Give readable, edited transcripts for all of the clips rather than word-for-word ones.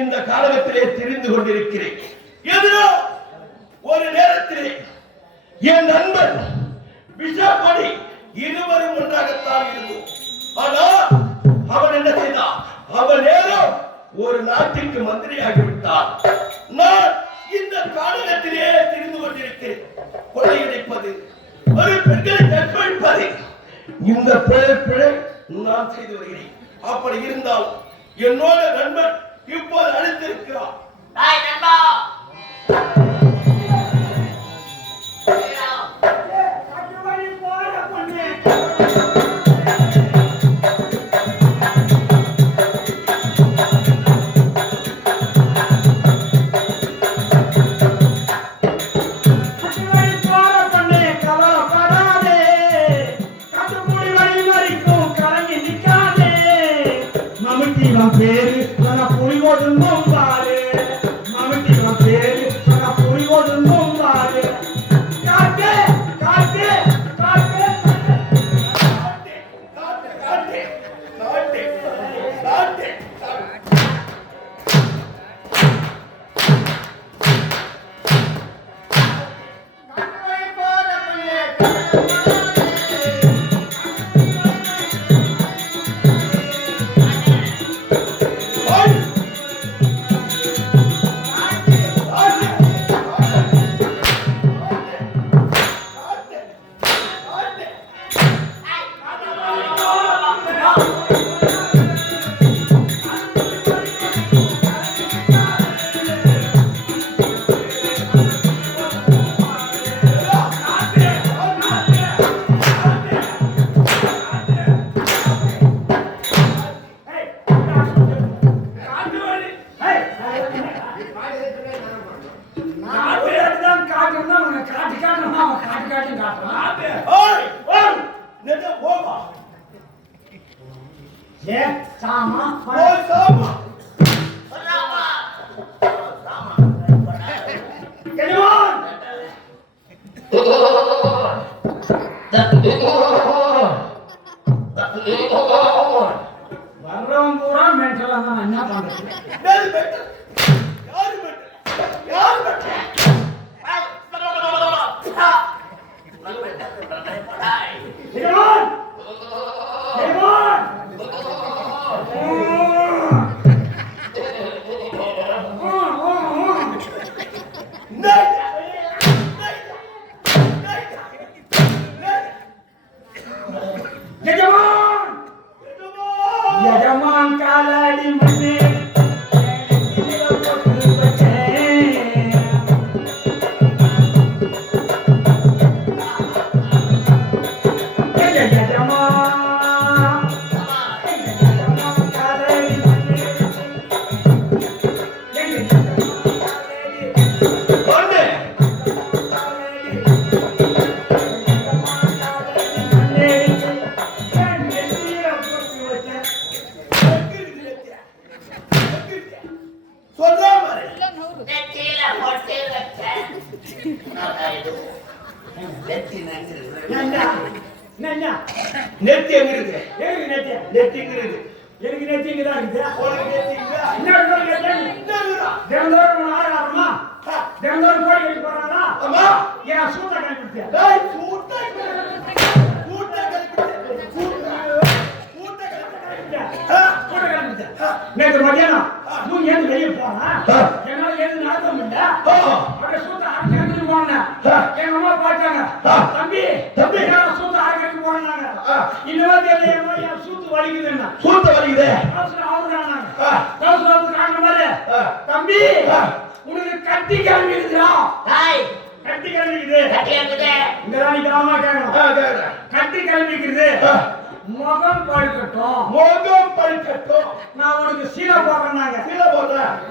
இந்த காலகத்திலே தெரிந்து கொண்டிருக்கிறேன். எதிரோ ஒரு நேரத்திலே என் நண்பன் விஷப்படி இருவரும் ஒன்றாகத்தான் இருந்தோம். ஆனால் அவன் என்ன செய்தான்? அவன் நேரம் ஒரு நாட்டிற்கு மந்திரியாகிவிட்டான். நான் இந்த காலகத்திலே தெரிந்து கொண்டிருக்கிறேன். கொள்ளையடிப்பது, ஒரு பெண்களை கற்பழிப்பது, இந்த பிழை நான் செய்து வருகிறேன். அப்படி இருந்தால் என்னோட நண்பன் இப்போது அழைத்திருக்கிறான். வர்றவன் பூரா மென்டலா தான் என்ன பண்றது? என்ன நெத்தி எங்க இருக்கு? எனக்கு நெத்தி நெத்தி எங்க இருக்கு? எனக்கு நெத்தி இங்க தான் இருக்குது. உனக்கு நெத்தி எங்க? இன்னொரு நெத்தி தினந்தோறும் ஆடுறாமா தினந்தோறும் கோழி கட்டி போறாங்களா ஆமா ஏன் சூட்டை கண்டுபிடிச்சேன் நேற்று மத்தியானம் மூணு ஏழு வெளியே போனா என்னால எழுந்து நடக்க முடியல அப்படியே சூத்த அரைக்கிறதுக்கு போனேன் எங்க அம்மா பார்த்தாங்க தம்பி தம்பி சூத்த அரைக்கிறதுக்கு போனாங்க இன்னுமே தெரியல என் சூத்து வலிக்குதுன்னா சூத்த வலிக்குது தம்பி உனக்கு கட்டி கிளம்பி இருக்குதா கட்டி கிளம்பிக்குது இங்கதான் நீங்க அம்மா கேட்கணும் கட்டி கிளம்பிக்குது முகம் பழுக்கட்டும் நான் உனக்கு சீலை போடுறேன்னாங்க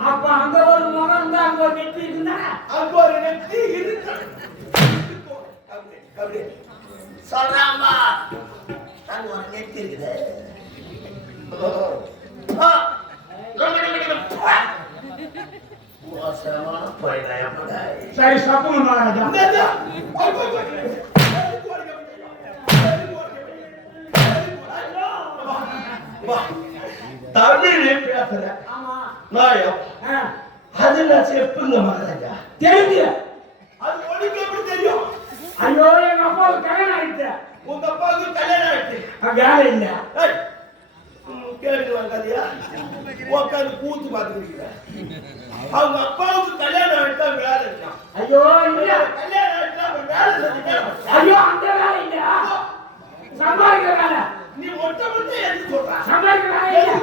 அப்ப அங்க ஒரு முகம் இருந்தா அங்க ஒரு நெத்தி இருந்தா சொல்றாமா அங்க ஒரு நெத்தி இருக்குது சரி சப்புங்க மகாராஜா தமிழே பேசுற நாயம் அது நான் செப்புங்க மகாராஜா தெரிஞ்சு அது உனக்கு எப்படி தெரியும்? ஐயோ எங்க அப்பாவுக்கு கல்யாணம் ஆயிடுச்சு உங்க அப்பாவுக்கு கல்யாணம் ஆயிடுச்சு வேலை இல்ல கேள்வி வாங்காதியா உட்காந்து கூத்து பார்த்துக்கிறீங்க அவங்க அப்பாவுக்கு கல்யாணம் ஆயிட்டா வேலை இருக்கான் ஐயோ இல்ல கல்யாணம் ஆயிட்டா வேலை செஞ்சுட்டேன் ஐயோ அந்த வேலை இல்ல சம்பாதிக்கிற வேலை நீ மொட்டை எதுக்கு சொல்ற? சம்பாதிக்கிற வேலை இல்ல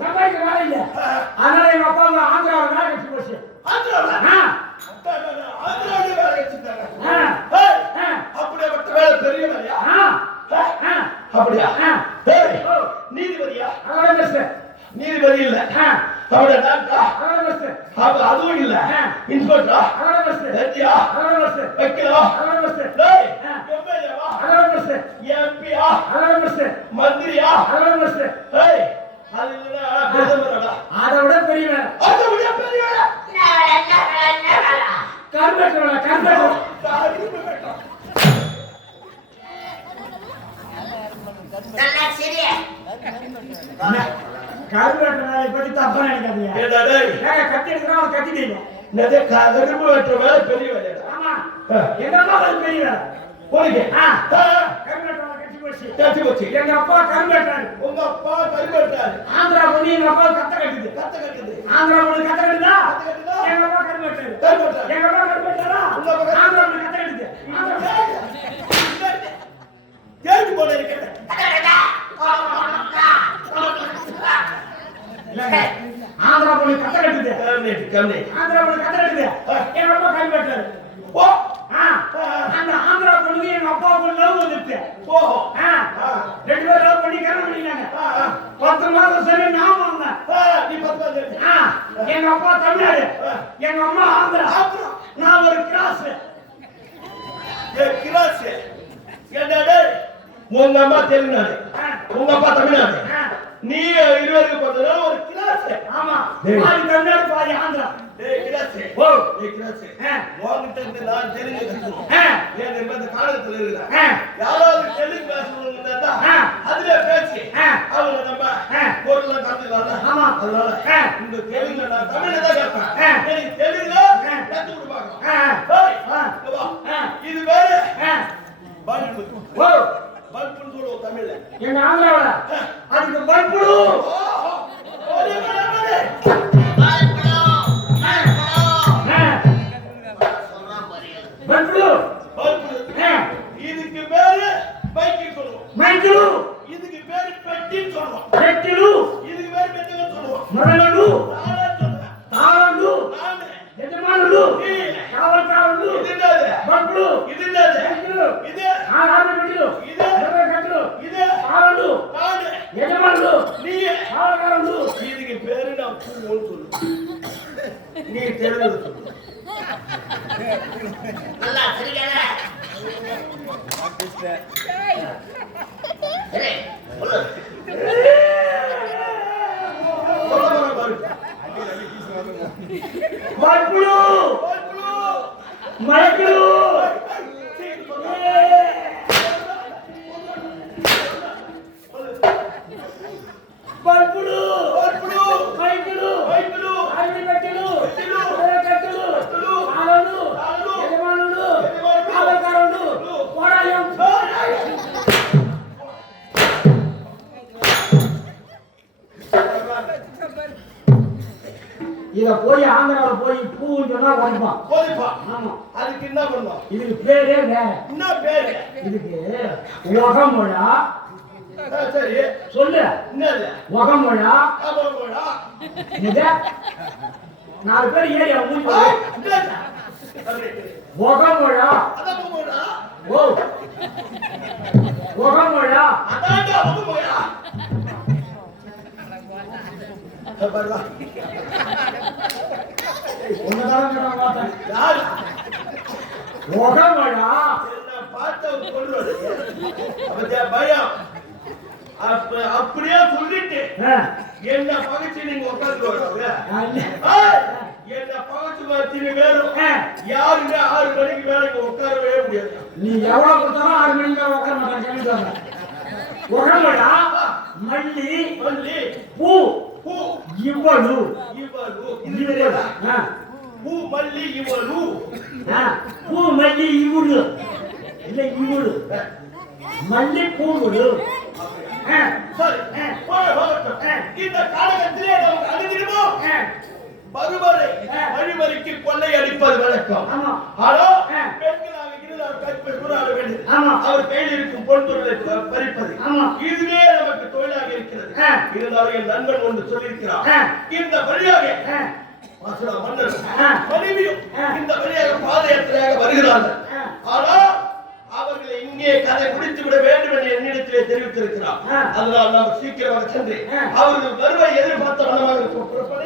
சம்பாதிக்கிற வேலை இல்ல அதனால எங்க அப்பாவுக்கு ஆந்திராவில் வேலை கிடைச்சு போச்சு அப்படியாப்பட்ட வேலை பெரிய வேலையா? அப்படியா? நீதிபதியா? நீதிபதி இல்ல அவட டாக்டரா அதுவும் இல்ல இன்ஸ்பெக்டரா வைக்கலா எம்பியா மந்திரியா அதை விட பெரிய வேலை கரும்பேற்ற வேலை பத்தி தப்பா நினைக்காதீங்க கத்தி எடுக்கிறோம் கத்தி தெய்வம் கரும்பு வெட்டுற வேலை பெரிய வேலை ஆமா எங்க அம்மா பெரிய வேலை போனீங்க கட்டி போச்சு எங்க அப்பா கரும்பேற்றாரு உங்க அப்பா கரும்பேற்றாரு ஆந்திரா பொண்ணு எங்க அப்பா கத்த கட்டுது ஆந்திரா பொண்ணு கத்த கட்டுதா எங்க அப்பா கரும்பேற்றாரு எங்க அப்பா கரும்பேற்றாரா ஆந்திரா பொண்ணு கத்த கட்டுது கேட்டு போல இருக்கேன் ஆந்திரா பொண்ணு கத்த கட்டுது ஆந்திரா பொண்ணு கத்த கட்டுது எங்க அப்பா கரும்பேற்றாரு ஓ அந்த ஆந்திரா பொண்ணு எங்க அப்பாவுக்கு லவ் வந்துருச்சு ஓஹோ ரெண்டு பேரும் லவ் பண்ணி கல்யாணம் பண்ணிட்டாங்க 10 மாதம் சரி நான் வந்தேன் நீ 10 மாதம் எங்க அப்பா தமிழ்நாடு எங்க அம்மா ஆந்திரா நான் ஒரு கிராஸ் கிராஸ் என்னடா உங்க அம்மா தெலுங்கானு உங்க அப்பா தமிழ்நாடு நீ இருவருக்கு பார்த்தா ஒரு கிராஸ் ஆமா பாதி தமிழ்நாடு பாதி ஆந்திரா கிராஸ் ஓ கிராஸ் வாங்கிட்டு இருந்து நான் தெலுங்கு கத்துறோம் ஏன் இந்த காலத்துல இருக்கா யாராவது தெலுங்கு பேசணும்னா அதுல பேசி அவங்க நம்ம பொருளை கத்துக்கலாம் ஆமா அதனால இந்த தெலுங்கு நான் தமிழ்ல தான் கேட்பேன் எனக்கு தெலுங்குல கத்து கொடுப்பாங்க இது வேற பல்பு ஓ பல்புன்னு சொல்லுவோம் தமிழ்ல எங்க ஆந்திராவுல அதுக்கு பல்புடு இதுக்கு பேரு பைக்கு சொல்லுவோம் மைக்கிளு இதுக்கு பேரு பெட்டின்னு சொல்லுவோம் பெட்டிலு இதுக்கு பேரு பெட்டின்னு சொல்லுவோம் மரலு தாளு நானே எஜமானு காவல்காரனு இதுதாது பல்புடு இதுதாது மைக்கிளு இது ஆறு பெட்டிலு இது கட்டுலு இது தாளு நானே எஜமானு நீ காவல்காரனு இதுக்கு பேரு நான் பூன்னு சொல்லுவேன் நீ தெலுங்கு சொல்லு நல்லா சரியான பல்புடு மைக்கிளு இத போய் ஆந்திராவில் போய் பூன்னு சொன்னா உடைப்பான். போதிப்பான். ஆமா. அதுக்கு என்ன பண்ணுவோம்? இதுக்கு பேரே வேற. என்ன பேரு? இதுக்கு ஒகமொழா. சரி சொல்லு. என்னது? ஒகமொழா. ஒகமொழா. இது 4 பேர் ஏரியா மூஞ்சி. ஒகமொழா. அதமொழா. ஓ. ஒகமொழா. அதான்டா ஒகமொழா. பரவா. ஒன்னதான் நான் பார்த்தேன். யார்? ஒகமொழா. என்ன பார்த்த கொல்றது. அப்ப பயம். அப்படியே சொல்லிட்டு என்ன பகச்சு நீங்க உட்கார்ந்து வர்றீங்க. என்ன பகச்சு மாத்தினு வேணும். யாருங்க 6 மணிக்கு மேல உட்காரவே முடியாது. நீ எவ்வளவு கொடுத்தாலும் 6 மணிக்கு மேல உட்கார மாட்டாங்க. ஒகமொழா. மல்லி. மல்லி. பூ. பூ. இவ்வளவு. பூ மல்லி இவ்வளவு. பூ மல்லி இவ்வளவு. இல்ல இவ்வளவு. மல்லி பூவுடு. சரி. இந்த காலகட்டத்திலே நமக்கு அணுகிடுமோ மறுமறை வழிமறிக்கு கொள்ளை அடிப்பது வழக்கம். ஆனா பெண்களாக இருந்தால் கற்பூராக வேண்டும். அவர் கையில் இருக்கும் பொன்பொருளை பறிப்பது இதுவே நமக்கு தொழிலாக இருக்கிறது. இருந்தாலும் என் நண்பன் ஒன்று சொல்லியிருக்கிறார். இந்த வழியாக மன்னர் மனைவியும் இந்த வழியாக பாத யாத்திரையாக வருகிறார்கள். ஆனால் அவர்களை இங்கே கதை முடித்து விட வேண்டும் என்று என்னிடத்திலே தெரிவித்திருக்கிறார். அதனால் நாம் சீக்கிரமாக சென்று அவர்கள் வருவை எதிர்பார்த்த வண்ணமாக புறப்பட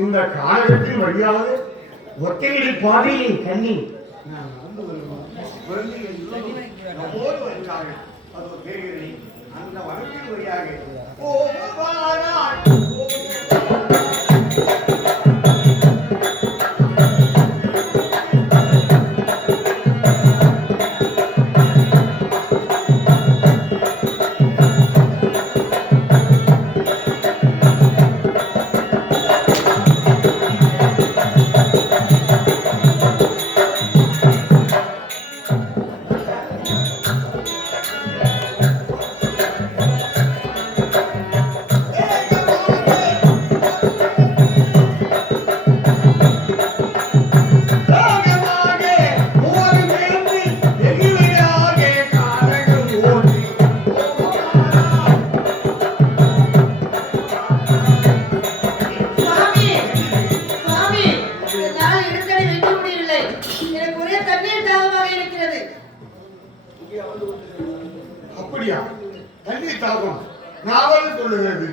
இந்த காலகட்டத்தில் வழியாவது ஒத்தையில் பாதையில் கண்ணி நம்மோடு வந்தார்கள். அதோ கேட்கிறேன் அந்த வனத்தின் வழியாக போவாராய். அப்படியா? தண்ணீர் தாகம் நாவல் சொல்லுகிறது.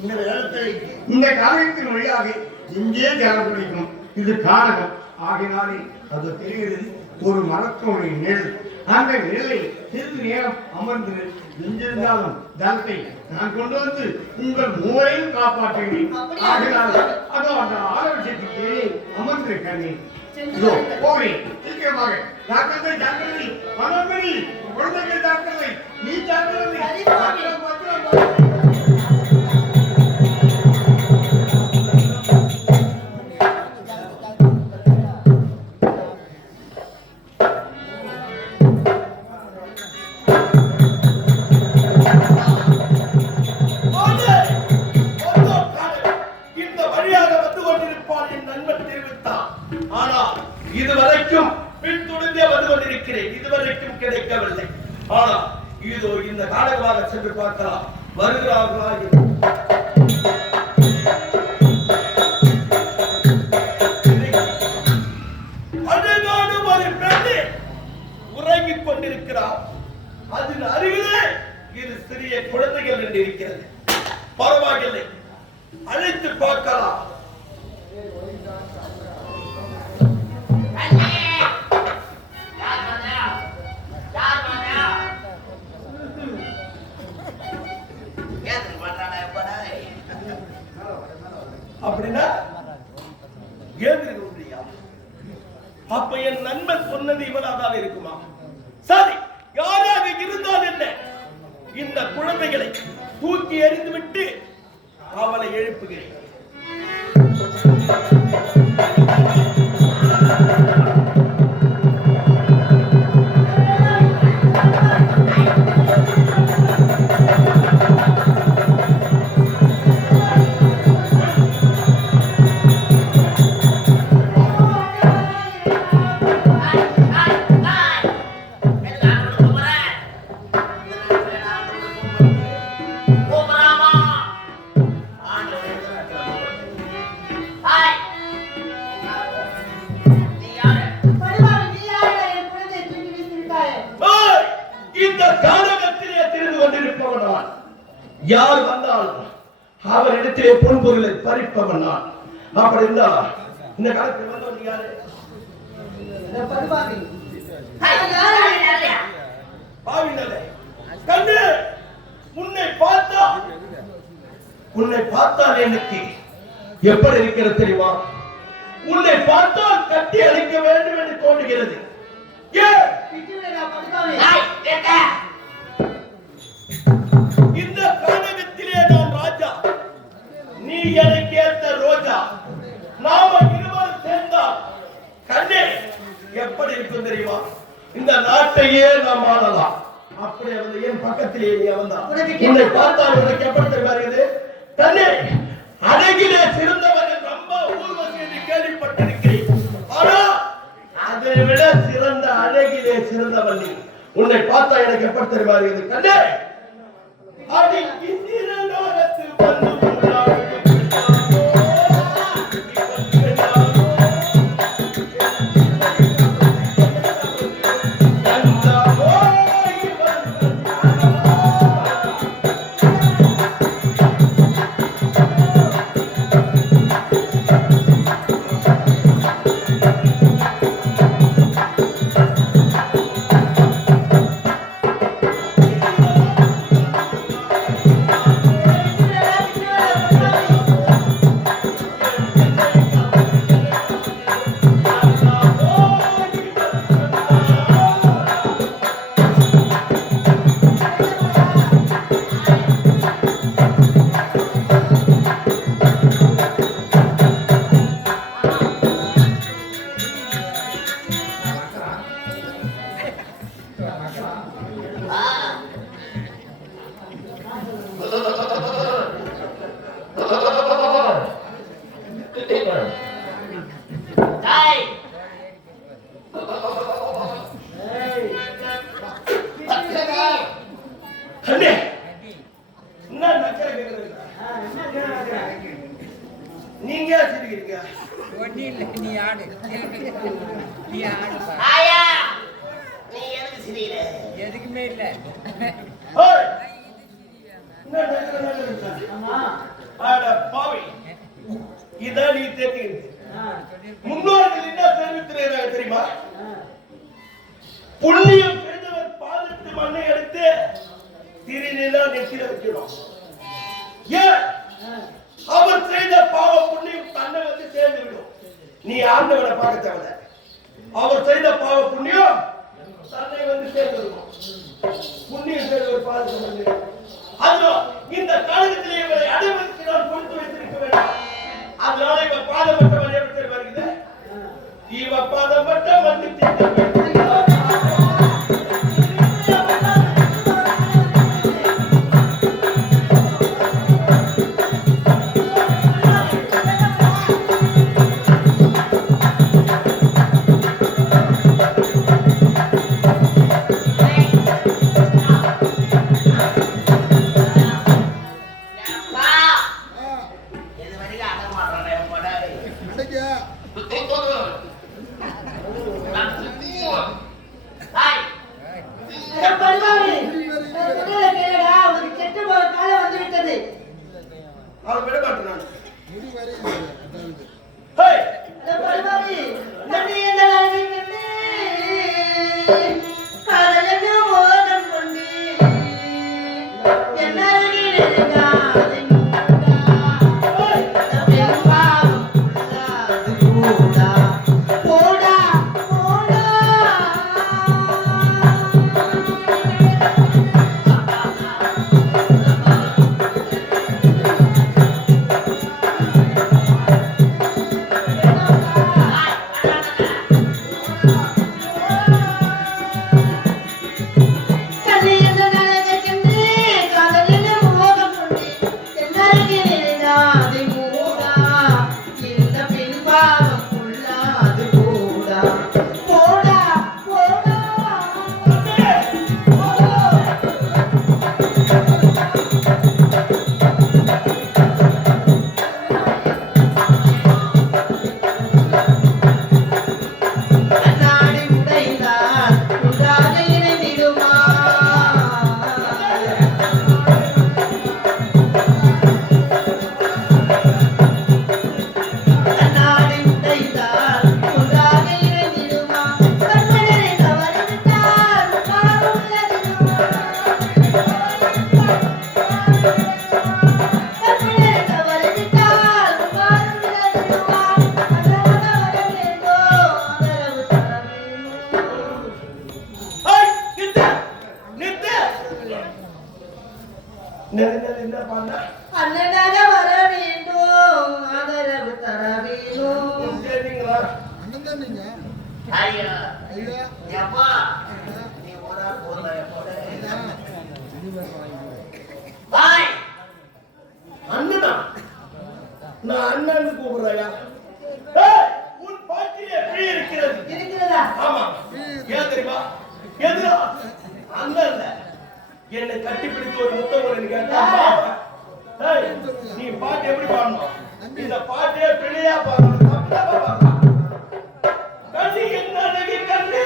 இந்த வேளத்தை இந்த காலத்தின் வழியாக இங்கே தியானம் பிடிக்கும். இது காரணம் ஆகினாலே அது தெரிகிறது. ஒரு மரத்தோடைய நெல், அந்த நெல்லை சிறிது நேரம் அமர்ந்து நெஞ்சிருந்தாலும் தனத்தை நான் கொண்டு வந்து உங்கள் மூவரையும் காப்பாற்றுகிறேன். ஆகினாலே அதோ அந்த ஆரோக்கியத்துக்கு அமர்ந்திருக்கேன். இதோ போகிறேன் சீக்கிரமாக. டாக்டரை டாக்டரை மனோமணி குழந்தைகள் டாக்டரை நீ டாக்டரை இதுவரைக்கும் பின்தொடர்ந்தே வந்து கொண்டிருக்கிறேன். இதுவரைக்கும் கிடைக்கவில்லை. ஆனா இதோ இந்த காலகமாக சென்று பார்க்கலாம். வருகிறார்களா? அழகான ஒரு பெண்ணு உறங்கிக் கொண்டிருக்கிறார். அதன் அருகிலே இரு சிறிய குழந்தைகள் என்று இருக்கிறது. பரவாயில்லை, அழைத்து பார்க்கலாம். அப்படின்னா அப்ப என் நண்பன் சொன்னது இவனாதான் இருக்குமா? சரி, யாராக இருந்தால் என்ன, இந்த குழந்தைகளை தூக்கி எறிந்து விட்டு அவளை எழுப்புகிறேன். யார் வந்தாலும் அவரிடத்திலே பொன்பொருளை பறிப்பவன் நான். அப்படி இருந்தா இந்த காலத்தில் வந்தவன் யாரு? கண்ணு, உன்னை பார்த்தால் எனக்கு எப்படி இருக்கிறது தெரியுமா? உன்னை பார்த்தால் கட்டி அழிக்க வேண்டும் என்று தோன்றுகிறது. இந்த கானகத்திலே நான் ராஜா, நீ எனக்கு ஏற்ற ரோஜா. நாம இருவரும் சேர்ந்தால் கண்ணே எப்படி இருக்கும் தெரியுமா? இந்த நாட்டையே நாம் ஆளலாம். அப்படி வந்து என் பக்கத்திலே நீ வந்தான். உன்னை பார்த்தால் உனக்கு எப்படி தெரியுது? கண்ணே, அழகிலே சிறந்தவர்கள் ரொம்ப ஊர்வசி என்று கேள்விப்பட்டிருக்கிறேன். ஆனா அதை விட சிறந்த அழகிலே சிறந்தவன் நீ. உன்னை பார்த்தா எனக்கு எப்படி தெரியுமா? கண்ணே, அடி இந்திர லோகத்தில் வந்து ஏன் சிரிக்கிறீங்க? ஒண்ணு இல்ல, நீ ஆடு. நீ ஆடு. ஆயா நீ எதுக்கு சிரிக்கிற? எதுக்குமே இல்ல. ஏய், என்ன நடக்குது? ஆமா. அட பாவி, இதான் நீ தெரிஞ்சுக்கிட்டு முன்னோர்கள் என்ன தெரிவித்திருக்கிறாங்க தெரியுமா? புண்ணியம் செய்தவர் பாதத்து மண்ணை எடுத்து திருநீலா நெத்தில வைக்கணும். ஏன்? அவர் செய்த பாவ புண்ணியம் தன்னை வந்து சேர்ந்து விடும். நீ ஆண்டவனை பார்க்க தேவை. அவர் செய்த பாவ புண்ணியம் தன்னை வந்து சேர்ந்து விடும். புண்ணியம் செய்தவர் பாதத்து மண்ணை அதுவும் இந்த காலகட்டத்தில் இவரை அடைவதற்கு நான் கொடுத்து வைத்திருக்க வேண்டும். அதனால இவ பாதப்பட்ட மண் எப்படி வருகிறது? இவ பாதப்பட்ட மண்ணு அண்ணனாக வர வேண்டும், ஆதரவு தர வேணும். ஐயா எப்பா நீ ஒரு போல பாய் அண்ணனா நான் அண்ணன் கூப்பிடுறேன். உன் பாட்டிலே பிழை இருக்கிறது. இருக்கிறதா? ஆமா. ஏன் தெரியுமா? எதுரா அண்ணன் இல்ல. என்னை கட்டிப்பிடித்து ஒரு முத்தம் ஒரு கேட்டா நீ பாட்டு எப்படி பாடணும்? இந்த பாட்டே பிழையா பாடணும். தப்பா பாடணும். கண்ணி என்ன அழகு கண்ணி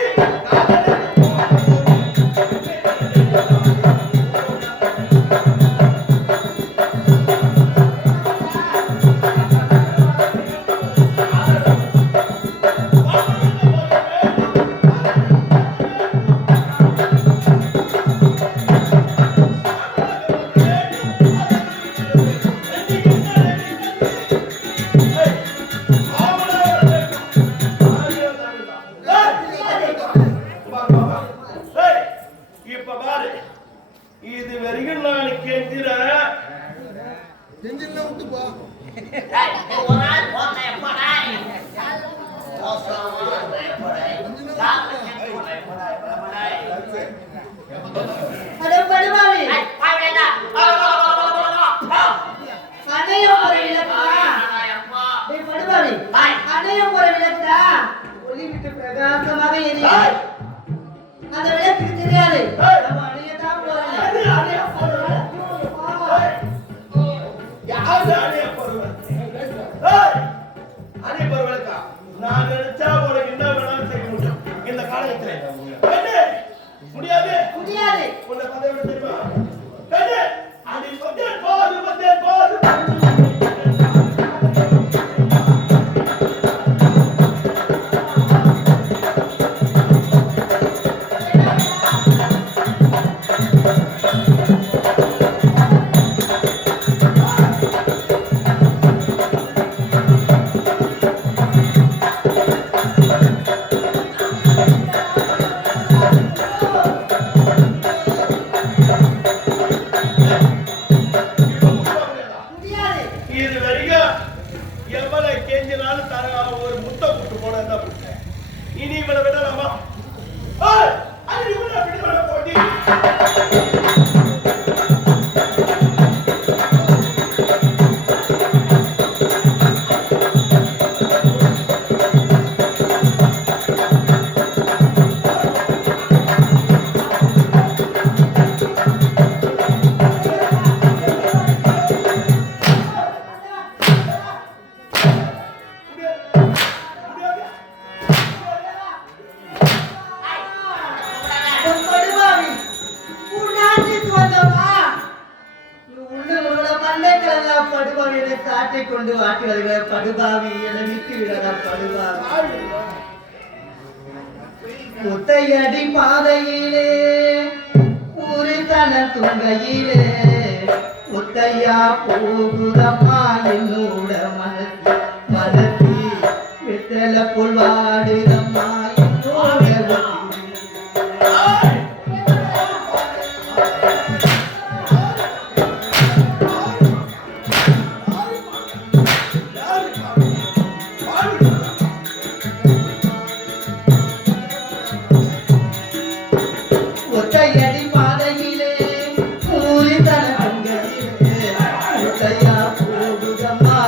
நான் நினைச்சா உனக்கு என்ன வேணாலும் செய்ய முடியும் இந்த காலத்துல. கண்ணு முடியாது முடியாது. உன்னை கதை விட தெரியுமா? கண்ணு அடி வந்தேன் போது இனி இவனை விடலாமா? போட்டி கொண்டு வாட்டி வருகிற படுபாவி என விட்டு விடாத படுபாவி. முத்தையடி பாதையிலே ஒரு தன துங்கையிலே முத்தையா போகுதம்மா என்னோட மனத்தி மனத்தி வெத்தல புல் வாடுதம்மா என்னோட முத்தையடி பாதையிலே ஒரு தன துங்கையிலே முத்தையா போகுதம்மா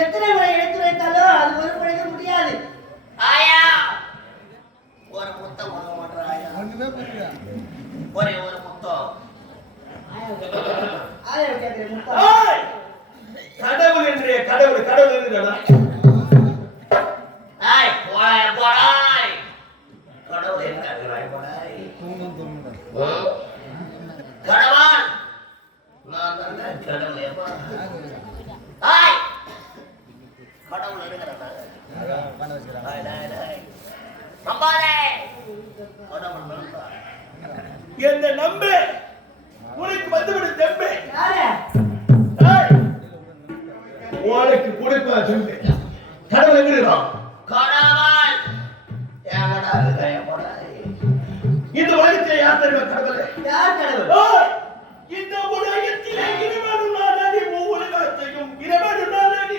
எத்தனை முறை எடுத்து வைத்தாலும் அது ஒரு முறைக்கு முடியாது. ஆயா ஒரு முத்தம் கொடுக்க மாட்டேன் ஆயா. ஒரே ஒரு முத்தம். ஆயா கேட்கிறேன் முத்தா. கடவுள் என்றே கடவுள் கடவுள் என்றா ஆய் போடாய் போடாய். கடவுள் என்ன போடாய். கடவுள் நான் தான் கடவுள் ஏப்பா. ஆய் கடவுள் இருக்கிறானா? ஆய் டாய் டாய். நம்பாதே. கடவுள் நம்பா. என்ன நம்பு உனக்கு வந்துவிடு தெம்பு. யாரு? உனக்கு கொடுப்பா தெம்பு. கடவுள் எங்க இருக்கான்? கடவுள் எங்கடா இருக்காய் போடாய். இந்த உலகத்திலே யார் தெரியுமா கடவுளே? யார் கடவுள்? இந்த உலகத்திலே இறைவன் நானடி உலகத்தையும் இறைவன் நானடி.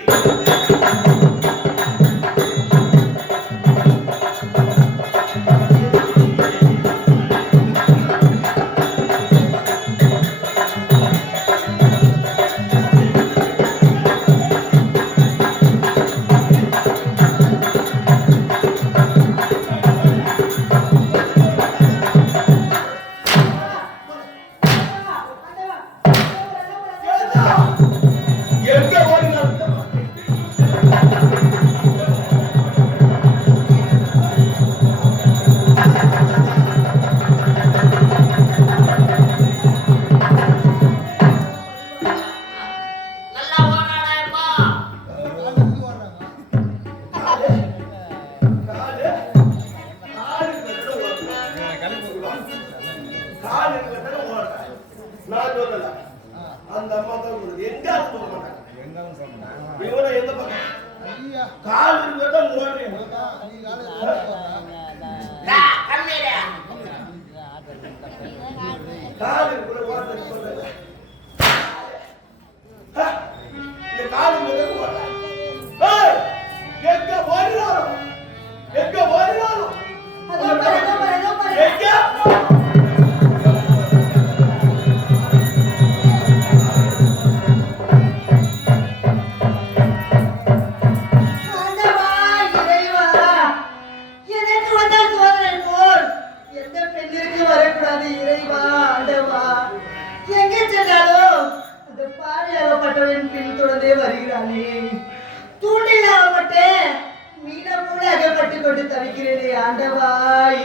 எங்க ஓடினாலும் நல்லா ஓடாடாயப்பா. நான் சொல்லல அந்த அம்மா தான் சொல்லுது. எங்காவது போக மாட்டாங்க. இவனை எந்த பக்கம் கால் இருக்கிறதா ஓடுறேன். டா கண்ணீரே. கால் இருக்கிற ஓடுறது சொல்றேன். இந்த கால் இருக்கிறத ஓடுறேன். எங்க ஓடினாலும் எங்க ஓடினாலும் அதோ பாரு, அதோ பாரு, அதோ பாரு. எங்க ஆண்டவா, இறைவா, எனக்கு வந்த சோதனை போல் எந்த பெண்ணிற்கு வரக்கூடாது இறைவா. ஆண்டவா, எங்கே சென்றாலும் அந்த பாரியாகப்பட்டவன் பின் தொடர்ந்தே வருகிறானே. தூண்டில் ஆகப்பட்டேன் மீன போல அகப்பட்டு கொண்டு தவிக்கிறேனே. ஆண்டவா,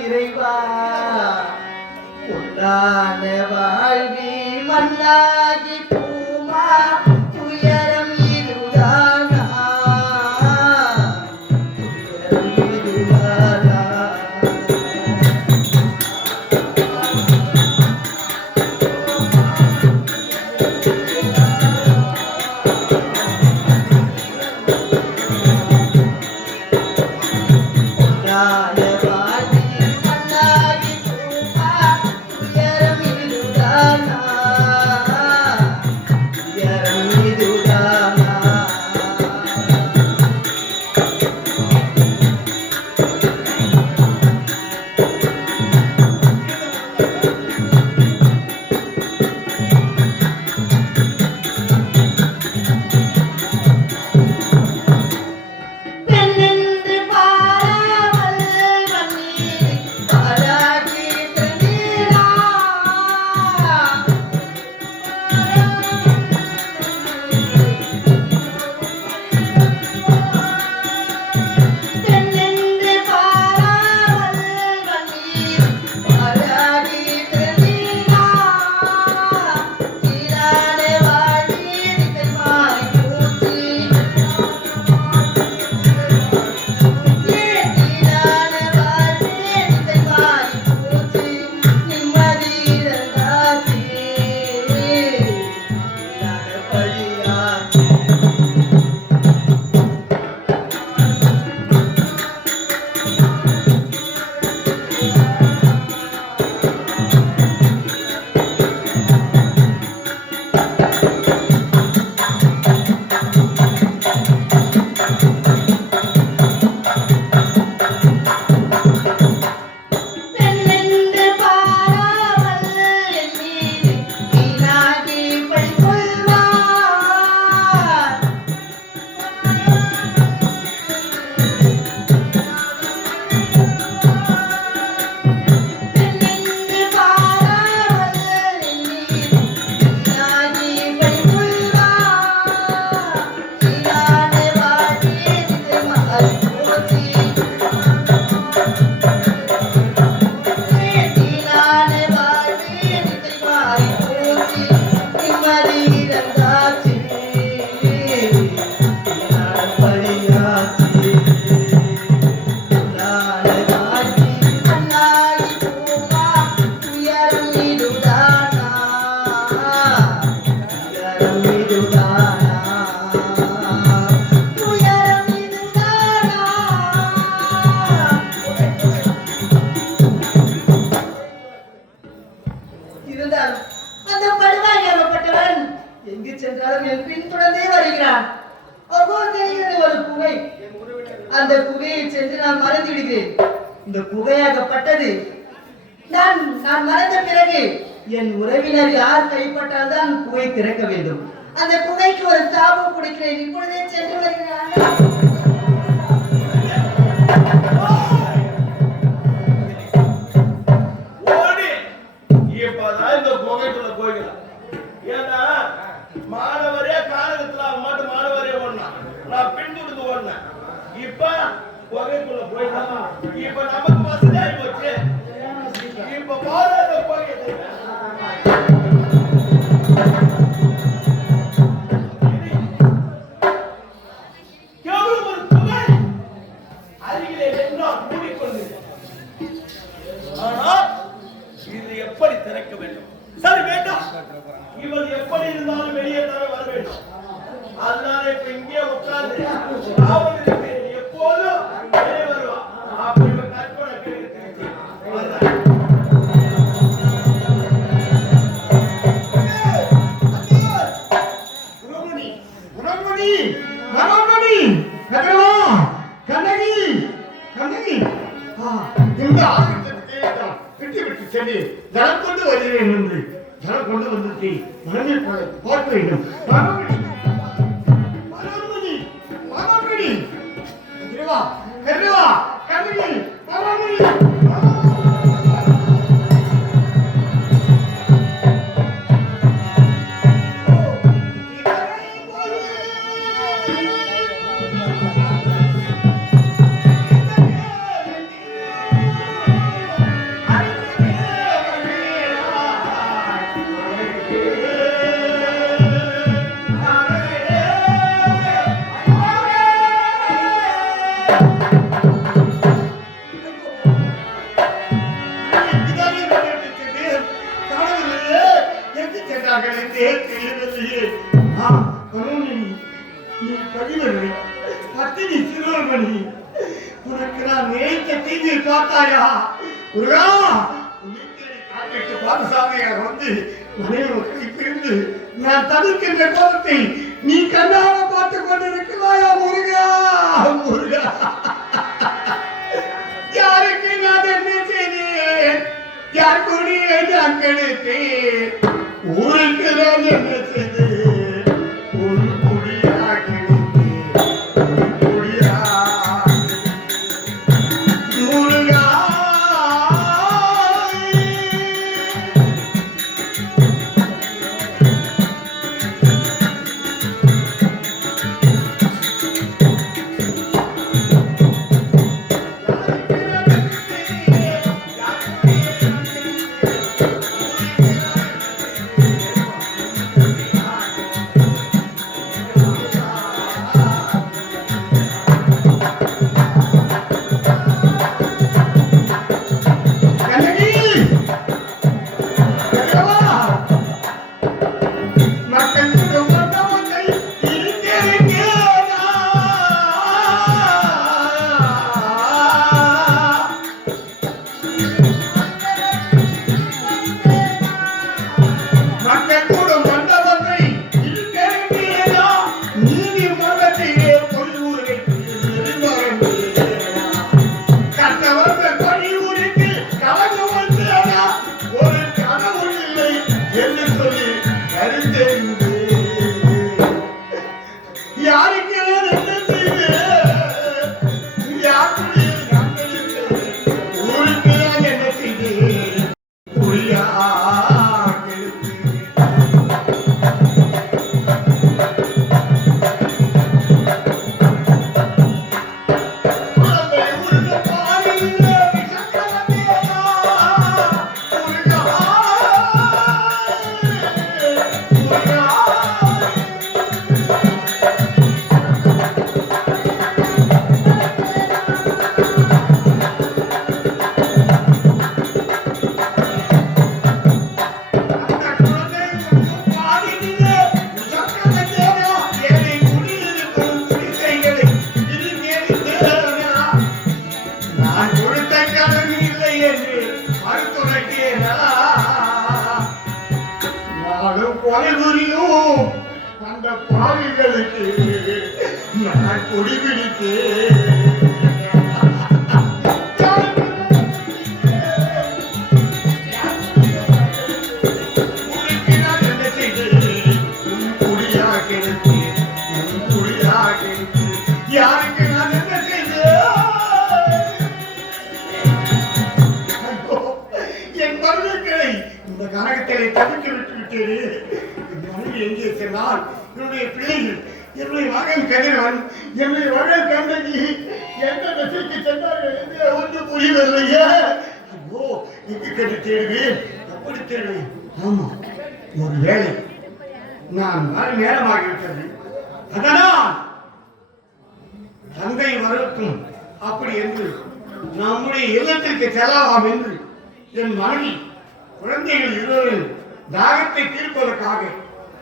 இறைவா, உன்னான வாழ்வி மண்ணாகி பூமா துயரம் இதுதானா, துயரம் இதுதானா. உன்னான வாழ்வி மண்ணாகி பூமா துயரம் இதுதானா, துயரம் இருந்தாலும் அந்த படுவாய் ஏற்பட்டவன் எங்கு சென்றாலும் என் பின்தொடர்ந்தே வருகிறான். அவ்வளவு தெரிகிறது ஒரு குகை. அந்த குகையை சென்று நான் மறந்து விடுகிறேன். இந்த குகையாகப்பட்டது நான் மறந்த பிறகு என் உறவினர் யார் கைப்பட்டால் தான் குகை திறக்க வேண்டும். அந்த குகைக்கு ஒரு தாபம் கொடுக்கிறேன். இப்பொழுதே சென்று வருகிறேன். இப்பதான் இந்த குகைக்குள்ள போய்க்கலாம். ஏன்னா மாணவரே காலகட்டத்துல அவன் மட்டும் மாணவரே ஓடனான், நான் பின்தொடர்ந்து ஓடினேன். இப்ப குகைக்குள்ள போயிடலாம். இப்ப நமக்கு வசதி ஆகி போச்சு. இப்ப போராட போய் அருகிலே என்றால் மூடிக்கொண்டு, ஆனால் இது எப்படி திறக்க வேண்டும்? சரி வேண்டாம், இவள் எப்படி இருந்தாலும் வெளியே தர வர வேண்டும். அதனால இப்ப இங்கே உட்கார்ந்து எப்போதும் வெளியே வருவான். அப்படி கற்பனை ஜலம் கொண்டு வருகிறேன் என்று ஜலம் கொண்டு வந்து மனதில் பார்க்க வேண்டும். நான் தடுக்கின்ற கோபத்தை நீ கண்ணாக பார்த்துக் கொண்டிருக்கிறாயா முருகா? முருகா, யாருக்கு நான் என்ன செய்தேன்? யார் கொடியை நான் கெடுத்தேன்? ஊருக்கு நான் என்ன செய்தேன்? ஒரு கொடியா கெடுத்தேன். கொடியா முருகா, பணிபுரியும் அந்த பாவிகளுக்கு நான் கொடி பிடித்தேன். யாருக்கு நான் என்ன செய்தேன்? என் மருமக்களை இந்த கனகத்திலே தவிக்க விட்டு விட்டேனே. என் மனைவி எங்கே சென்றால் என்னுடைய பிள்ளைகள், என்னுடைய மகன் கதிரவன், என்னுடைய மகன் கண்ணகி எந்த திசைக்கு சென்றார்கள் என்று ஒன்று புரியவில்லையே. ஐயோ, எங்கு கண்டு தேடுவேன், எப்படி தேடுவேன்? ஆமா, ஒரு வேலை நான் வர நேரமாகிவிட்டது. அதனால் தந்தை வரட்டும் அப்படி என்று நம்முடைய இல்லத்திற்கு செல்லலாம் என்று என் மனைவி குழந்தைகள் இருவரும் தாகத்தை தீர்ப்பதற்காக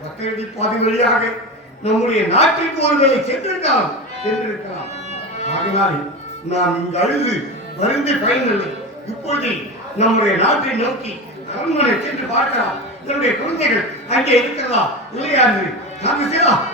பத்தடி பாதை வழியாக நம்முடைய நாட்டிற்கு ஒருவரை சென்றிருக்கலாம். ஆகினால் நான் இங்கு அழுது வருந்தி பயனில்லை. இப்பொழுது நம்முடைய நாட்டை நோக்கி அரண்மனை சென்று பார்க்கலாம். என்னுடைய குழந்தைகள் அங்கே இருக்கிறதா இல்லையா என்று நாங்கள் செய்யலாம்.